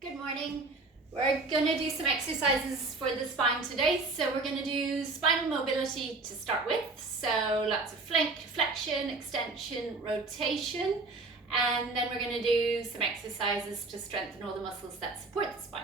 Good morning. We're going to do some exercises for the spine today. So we're going to do spinal mobility to start with. So lots of flexion, extension, rotation. And then we're going to do some exercises to strengthen all the muscles that support the spine.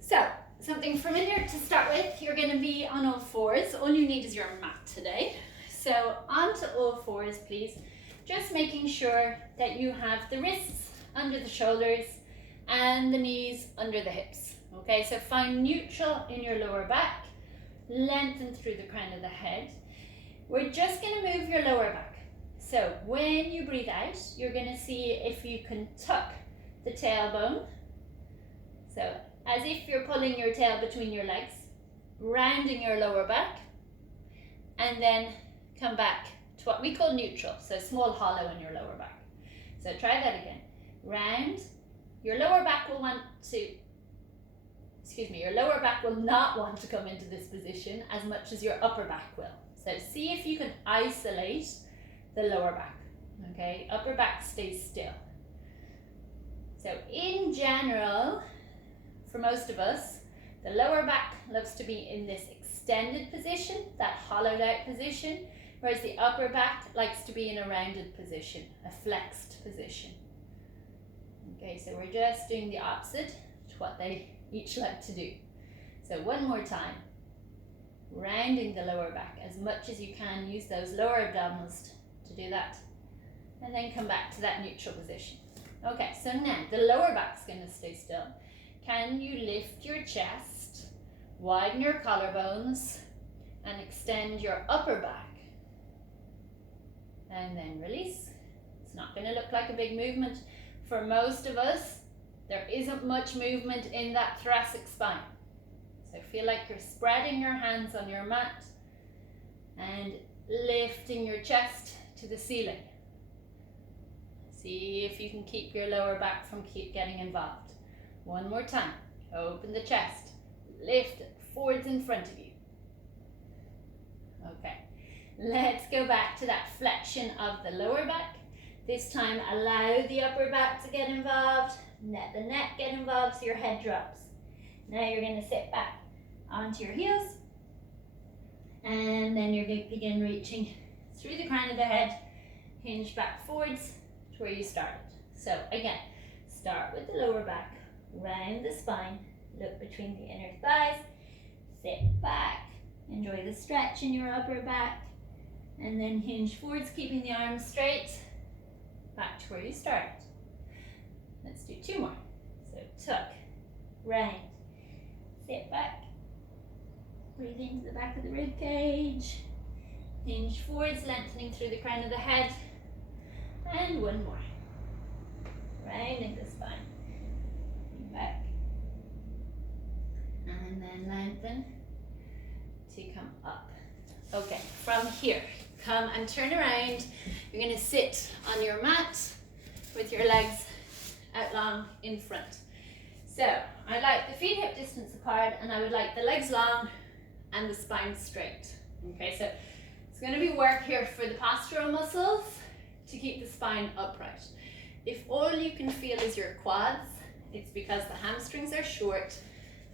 So something familiar to start with. You're going to be on all fours. All you need is your mat today. So onto all fours, please. Just making sure that you have the wrists under the shoulders and the knees under the hips. Okay, so find neutral in your lower back, lengthen through the crown of the head. We're just going to move your lower back. So when you breathe out, you're going to see if you can tuck the tailbone. So as if you're pulling your tail between your legs, rounding your lower back, and then come back to what we call neutral, so small hollow in your lower back. So try that again. Round. Your lower back will not want to come into this position as much as your upper back will. So see if you can isolate the lower back. Okay, upper back stays still. So in general, for most of us, the lower back loves to be in this extended position, that hollowed out position, whereas the upper back likes to be in a rounded position, a flexed position. Okay, so we're just doing the opposite to what they each like to do. So one more time. Rounding the lower back as much as you can. Use those lower abdominals to do that. And then come back to that neutral position. Okay, so now the lower back's going to stay still. Can you lift your chest, widen your collarbones, and extend your upper back? And then release. It's not going to look like a big movement. For most of us, there isn't much movement in that thoracic spine. So feel like you're spreading your hands on your mat and lifting your chest to the ceiling. See if you can keep your lower back from getting involved. One more time. Open the chest. Lift it forwards in front of you. Okay. Let's go back to that flexion of the lower back. This time, allow the upper back to get involved, let the neck get involved so your head drops. Now you're going to sit back onto your heels, and then you're going to begin reaching through the crown of the head, hinge back forwards to where you started. So again, start with the lower back, round the spine, look between the inner thighs, sit back, enjoy the stretch in your upper back, and then hinge forwards, keeping the arms straight. Back to where you started. Let's do two more. So tuck, round, sit back, breathe into the back of the rib cage, hinge forwards, lengthening through the crown of the head, and one more. Rounding the spine, back, and then lengthen to come up. Okay, from here, come and turn around. You're going to sit on your mat with your legs out long in front. So I like the feet hip distance apart, and I would like the legs long and the spine straight. Okay, so it's going to be work here for the postural muscles to keep the spine upright. If all you can feel is your quads, it's because the hamstrings are short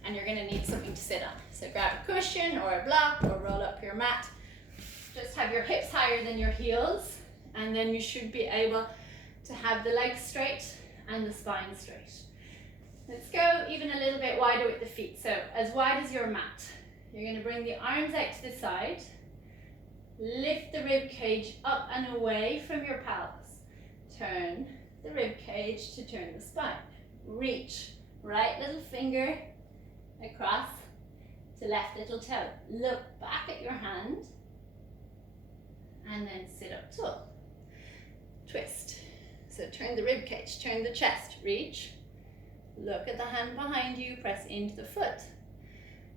and you're going to need something to sit on. So grab a cushion or a block or roll up your mat. Just have your hips higher than your heels, and then you should be able to have the legs straight and the spine straight. Let's go even a little bit wider with the feet. So as wide as your mat. You're going to bring the arms out to the side. Lift the rib cage up and away from your pelvis. Turn the rib cage to turn the spine. Reach right little finger across to left little toe. Look back at your hand. And then sit up tall. Twist. So turn the rib cage, turn the chest, reach. Look at the hand behind you, press into the foot.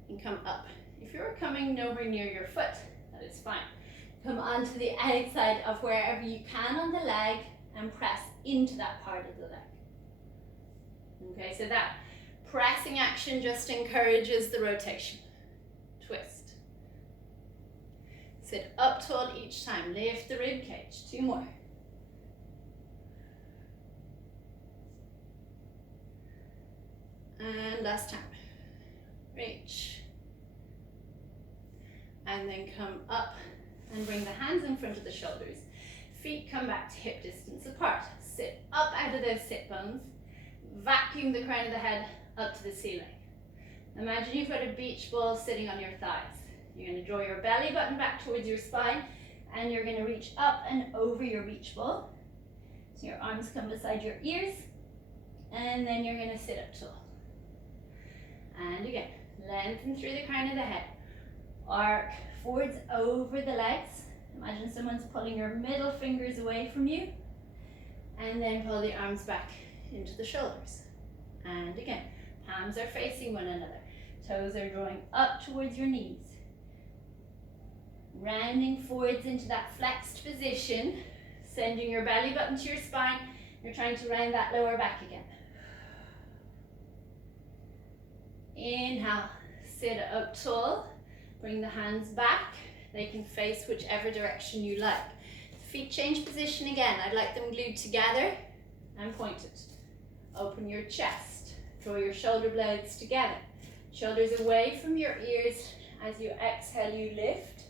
And come up. If you're coming nowhere near your foot, that is fine. Come onto the outside of wherever you can on the leg and press into that part of the leg. Okay, so that pressing action just encourages the rotation. Twist. Sit up tall each time. Lift the rib cage. Two more. And last time. Reach. And then come up and bring the hands in front of the shoulders. Feet come back to hip distance apart. Sit up out of those sit bones. Vacuum the crown of the head up to the ceiling. Imagine you've got a beach ball sitting on your thighs. You're going to draw your belly button back towards your spine, and you're going to reach up and over your beach ball. So your arms come beside your ears, and then you're going to sit up tall. And again, lengthen through the crown of the head. Arc forwards over the legs. Imagine someone's pulling your middle fingers away from you, and then pull the arms back into the shoulders. And again, palms are facing one another. Toes are drawing up towards your knees. Rounding forwards into that flexed position, sending your belly button to your spine. You're trying to round that lower back again. Inhale, sit up tall. Bring the hands back. They can face whichever direction you like. Feet change position again. I'd like them glued together and pointed. Open your chest. Draw your shoulder blades together. Shoulders away from your ears. As you exhale, you lift,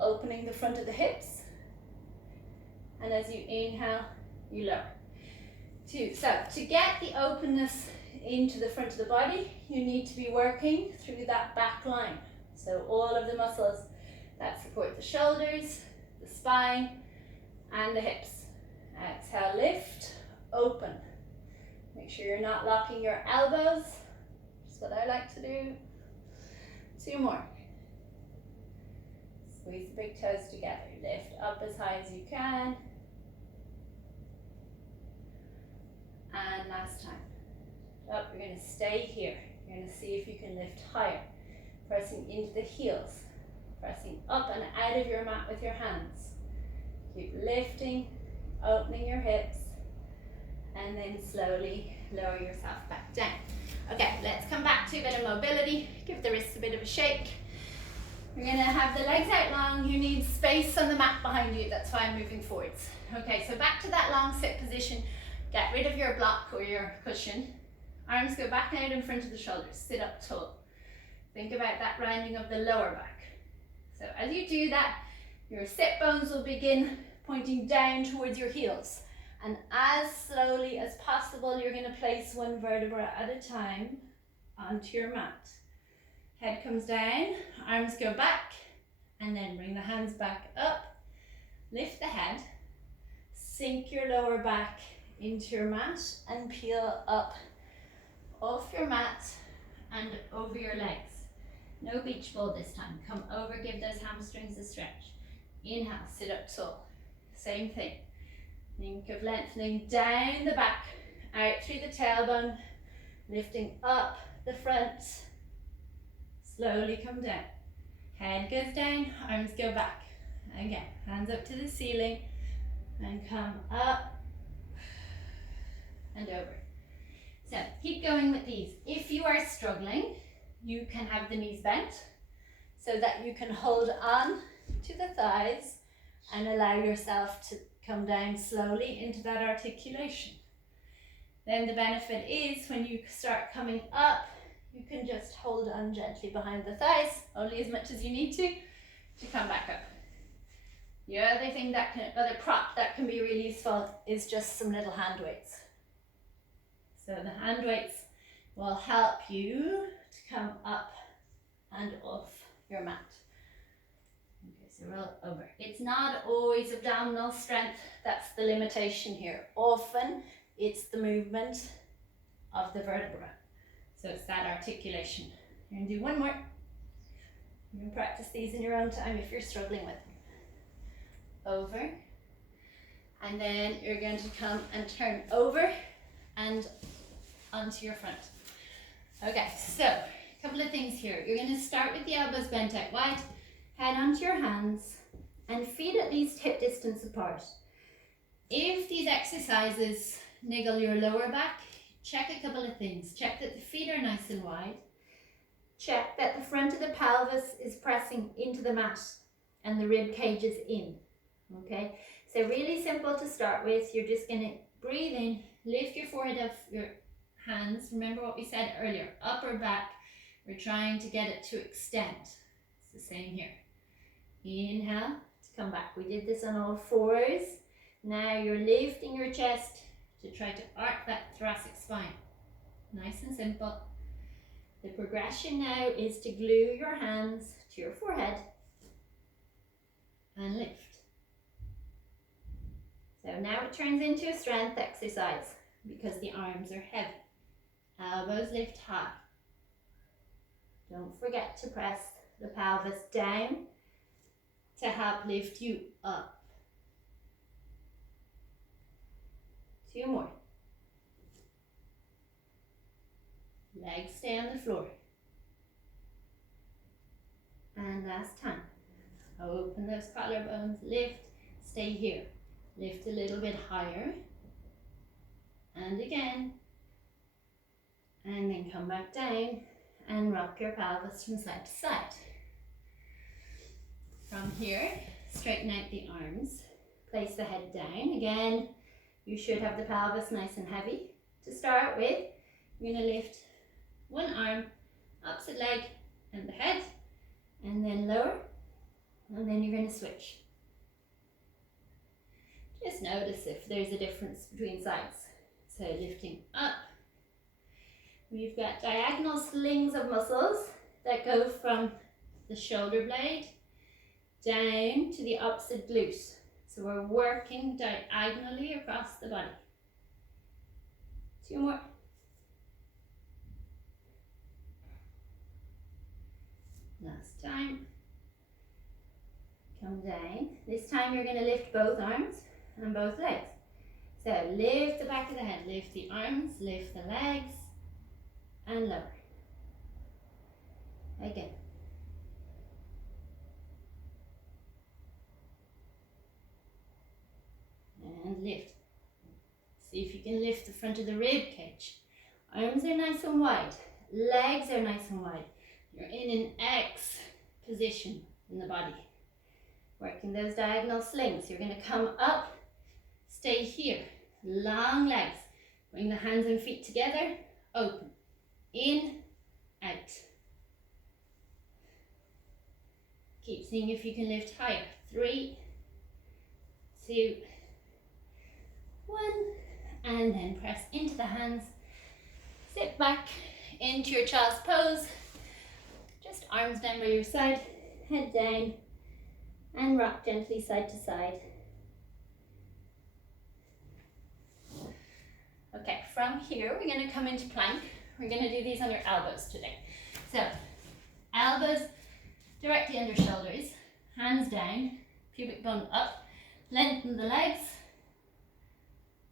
opening the front of the hips. And as you inhale, you lower. 2. So to get the openness into the front of the body, you need to be working through that back line. So all of the muscles that support the shoulders, the spine, and the hips. Exhale, lift, open. Make sure you're not locking your elbows. That's what I like to do. 2 more. Squeeze the big toes together. Lift up as high as you can. And last time. Up, you're going to stay here. You're going to see if you can lift higher. Pressing into the heels. Pressing up and out of your mat with your hands. Keep lifting, opening your hips, and then slowly lower yourself back down. Okay, let's come back to a bit of mobility. Give the wrists a bit of a shake. We're going to have the legs out long. You need space on the mat behind you. That's why I'm moving forwards. Okay, so back to that long sit position. Get rid of your block or your cushion. Arms go back out in front of the shoulders. Sit up tall. Think about that rounding of the lower back. So as you do that, your sit bones will begin pointing down towards your heels. And as slowly as possible, you're going to place one vertebra at a time onto your mat. Head comes down, arms go back, and then bring the hands back up. Lift the head, sink your lower back into your mat, and peel up off your mat and over your legs. No beach ball this time. Come over, give those hamstrings a stretch. Inhale, sit up tall. Same thing. Think of lengthening down the back, out through the tailbone, lifting up the front. Slowly come down. Head goes down, arms go back. Again, hands up to the ceiling, and come up and over. So keep going with these. If you are struggling, you can have the knees bent so that you can hold on to the thighs and allow yourself to come down slowly into that articulation. Then the benefit is when you start coming up, you can just hold on gently behind the thighs, only as much as you need to come back up. The other thing other prop that can be really useful is just some little hand weights. So the hand weights will help you to come up and off your mat. Okay, so roll over. It's not always abdominal strength that's the limitation here. Often it's the movement of the vertebra. So it's that articulation. You're going to do one more. You can practice these in your own time if you're struggling with them. Over. And then you're going to come and turn over and onto your front. Okay, so a couple of things here. You're going to start with the elbows bent out wide, head onto your hands, and feet at least hip distance apart. If these exercises niggle your lower back, check a couple of things. Check that the feet are nice and wide. Check that the front of the pelvis is pressing into the mat and the rib cage is in. Okay, so really simple to start with. You're just going to breathe in, lift your forehead up, your Hands, remember what we said earlier, upper back, we're trying to get it to extend. It's the same here. Inhale to come back. We did this on all fours. Now you're lifting your chest to try to arc that thoracic spine. Nice and simple. The progression now is to glue your hands to your forehead and lift. So now it turns into a strength exercise because the arms are heavy. Elbows lift high. Don't forget to press the pelvis down to help lift you up. 2 more. Legs stay on the floor. And last time. Open those collarbones, lift, stay here. Lift a little bit higher. And again. And then come back down and rock your pelvis from side to side. From here, straighten out the arms. Place the head down. Again, you should have the pelvis nice and heavy. To start with, you're going to lift one arm, opposite leg and the head, and then lower, and then you're going to switch. Just notice if there's a difference between sides. So lifting up. We've got diagonal slings of muscles that go from the shoulder blade down to the opposite glute. So we're working diagonally across the body. 2 more. Last time. Come down. This time you're going to lift both arms and both legs. So lift the back of the head, lift the arms, lift the legs, and lower. Again. And lift. See if you can lift the front of the rib cage. Arms are nice and wide. Legs are nice and wide. You're in an X position in the body. Working those diagonal slings. You're going to come up, stay here. Long legs. Bring the hands and feet together. Open. In, out. Keep seeing if you can lift higher. 3, 2, 1. And then press into the hands. Sit back into your child's pose. Just arms down by your side. Head down. And rock gently side to side. Okay, from here we're going to come into plank. We're going to do these on your elbows today. So, elbows directly under shoulders, hands down, pubic bone up, lengthen the legs,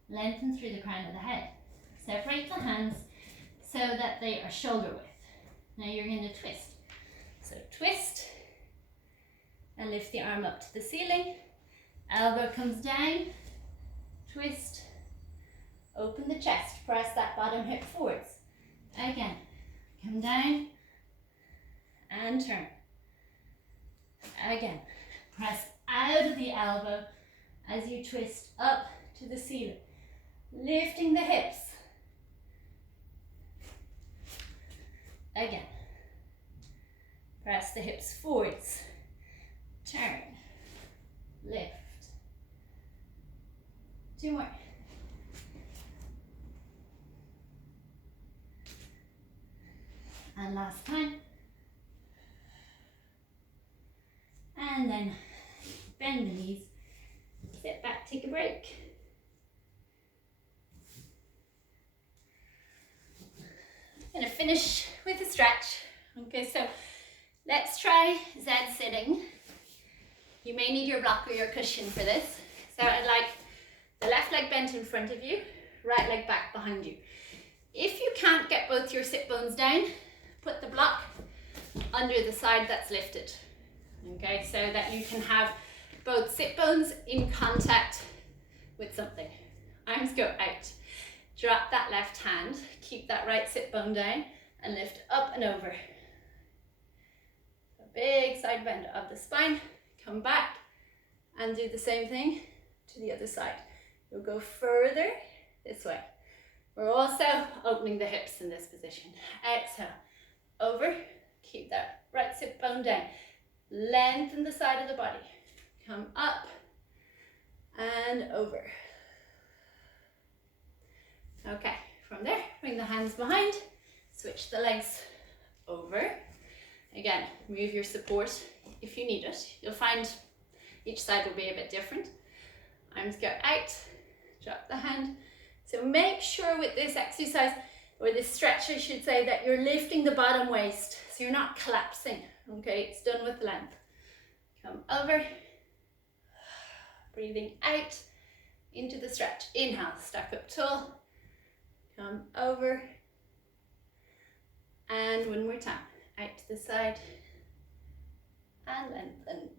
lengthen through the crown of the head. Separate the hands so that they are shoulder width. Now you're going to twist. So twist and lift the arm up to the ceiling. Elbow comes down, twist, open the chest, press that bottom hip forwards. Again, come down and turn. Again, press out of the elbow as you twist up to the ceiling, lifting the hips. Again, press the hips forwards, turn, lift. 2 more. And last time. And then bend the knees, sit back, take a break. I'm going to finish with a stretch. Okay, so let's try Z sitting. You may need your block or your cushion for this. So I'd like the left leg bent in front of you, right leg back behind you. If you can't get both your sit bones down, put the block under the side that's lifted. Okay, so that you can have both sit bones in contact with something. Arms go out. Drop that left hand, keep that right sit bone down and lift up and over. A big side bend of the spine. Come back and do the same thing to the other side. You'll go further this way. We're also opening the hips in this position. Exhale, over, keep that right sit bone down. Lengthen the side of the body. Come up and over. Okay, from there, bring the hands behind, switch the legs over. Again, move your support if you need it. You'll find each side will be a bit different. Arms go out, drop the hand. So make sure with this exercise, or this stretch I should say, that you're lifting the bottom waist, so you're not collapsing, okay? It's done with length. Come over, breathing out into the stretch. Inhale, stack up tall, come over, and one more time, out to the side, and lengthen.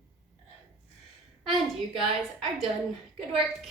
And you guys are done. Good work.